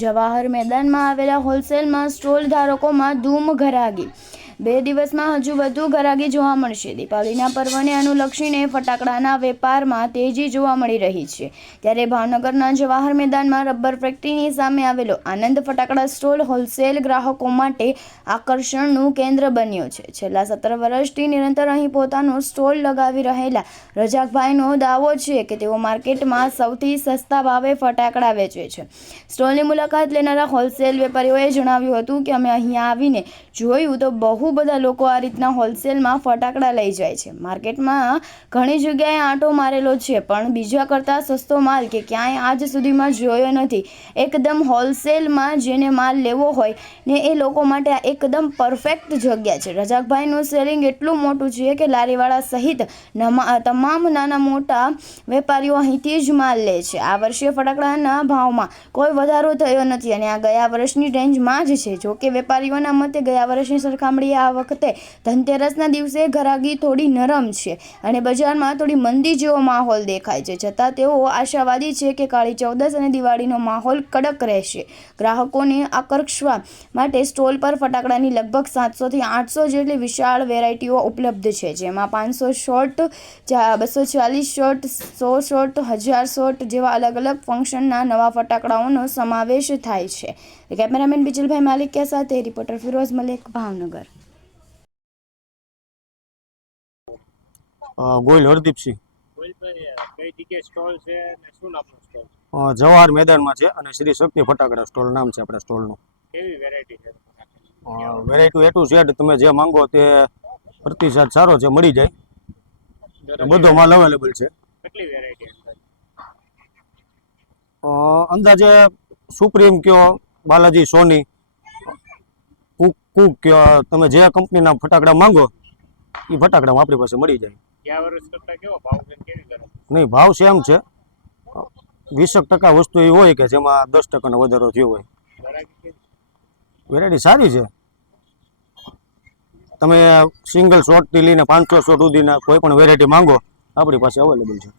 જવાહર મેદાનમાં આવેલા હોલસેલમાં સ્ટોલ ધારકોમાં ધૂમ ઘરાગી। 2 દિવસમાં હજુ વધુ ઘરાગી જોવા મળશે। દીપાવલીના પર્વને અનુલક્ષીને ફટાકડાના વેપારમાં તેજી જોવા મળી રહી છે। ત્યારે ભાવનગરના જવાહર મેદાનમાં રબર ફેક્ટરીની સામે આવેલો આનંદ ફટાકડા સ્ટોલ હોલસેલ ગ્રાહકો માટે આકર્ષણનું કેન્દ્ર બન્યો છે। છેલ્લા 17 વર્ષથી નિરંતર અહીં પોતાનો સ્ટોલ લગાવી રહેલા રજાકભાઈનો દાવો છે કે તેઓ માર્કેટમાં સૌથી સસ્તા ભાવે ફટાકડા વેચે છે। સ્ટોલની મુલાકાત લેનારા હોલસેલ વેપારીઓએ જણાવ્યું હતું કે અમે અહીંયા આવીને જોયું તો બહુ બધા લોકો આ રીતના હોલસેલમાં ફટાકડા લઈ જાય છે। માર્કેટમાં ઘણી જગ્યાએ આંટો મારેલો છે પણ બીજા કરતાં સસ્તો માલ કે ક્યાંય આજ સુધીમાં જોયો નથી। એકદમ હોલસેલમાં જેને માલ લેવો હોય ને એ લોકો માટે આ એકદમ પરફેક્ટ જગ્યા છે। રજાકભાઈનું સેલિંગ એટલું મોટું છે કે લારીવાળા સહિત તમામ નાના મોટા વેપારીઓ અહીંથી જ માલ લે છે। આ વર્ષે ફટાકડાના ભાવમાં કોઈ વધારો થયો નથી અને આ ગયા વર્ષની રેન્જમાં જ છે। જોકે વેપારીઓના મતે ગયા વર્ષની સરખામણીએ આ વખતે ધનતેરસના દિવસે ઘરાગી થોડી નરમ છે અને બજારમાં થોડી મંદી જેવો માહોલ દેખાય છે। છતાં તેઓ આશાવાદી છે કે કાળી ચૌદસ અને દિવાળીનો માહોલ કડક રહેશે। ગ્રાહકોને આકર્ષવા માટે સ્ટોલ પર ફટાકડાની લગભગ 700 થી 800 જેટલી વિશાળ વેરાયટીઓ ઉપલબ્ધ છે, જેમાં 500 શોટ, 240 શોટ, 100 શોટ, 1000 શોટ જેવા અલગ અલગ ફંક્શનના નવા ફટાકડાઓનો સમાવેશ થાય છે। કેમેરામેન બિજલભાઈ માલિકિયા સાથે રિપોર્ટર ફિરોઝ મલિક, ભાવનગર। ગોયલ હરદીપસિંહ। કઈ જગ્યાએ સ્ટોલ છે અને શું નામનો સ્ટોલ? જવાહર મેદાનમાં છે અને શ્રી શક્તિ ફટાકડા સ્ટોલ નામ છે આપણા સ્ટોલનું। કેવી વેરાયટી છે? વેરાયટી A to Z તમે જે માંગો તે પ્રતિસાદ સારો છે, મળી જાય। બધો માલ અવેલેબલ છે। કેટલી વેરાયટી અંદાજે સુપ્રીમ કયો, બાલાજી, સોની, કુક કયો, તમે જે કંપનીના ફટાકડા માંગો એ ફટાકડા આપણી પાસે મળી જાય। ગયા વર્ષ કરતા કેવો ભાવ છે, કેવી ગરમ? નહીં, ભાવ સેમ છે। 20% વસ્તુ એવી હોય કે જેમાં 10% વધારો થયો હોય। વેરાયટી સારી છે। તમે સિંગલ શોટથી લઈને 500 શોટ સુધીના કોઈ પણ વેરાયટી માંગો આપણી પાસે અવેલેબલ છે।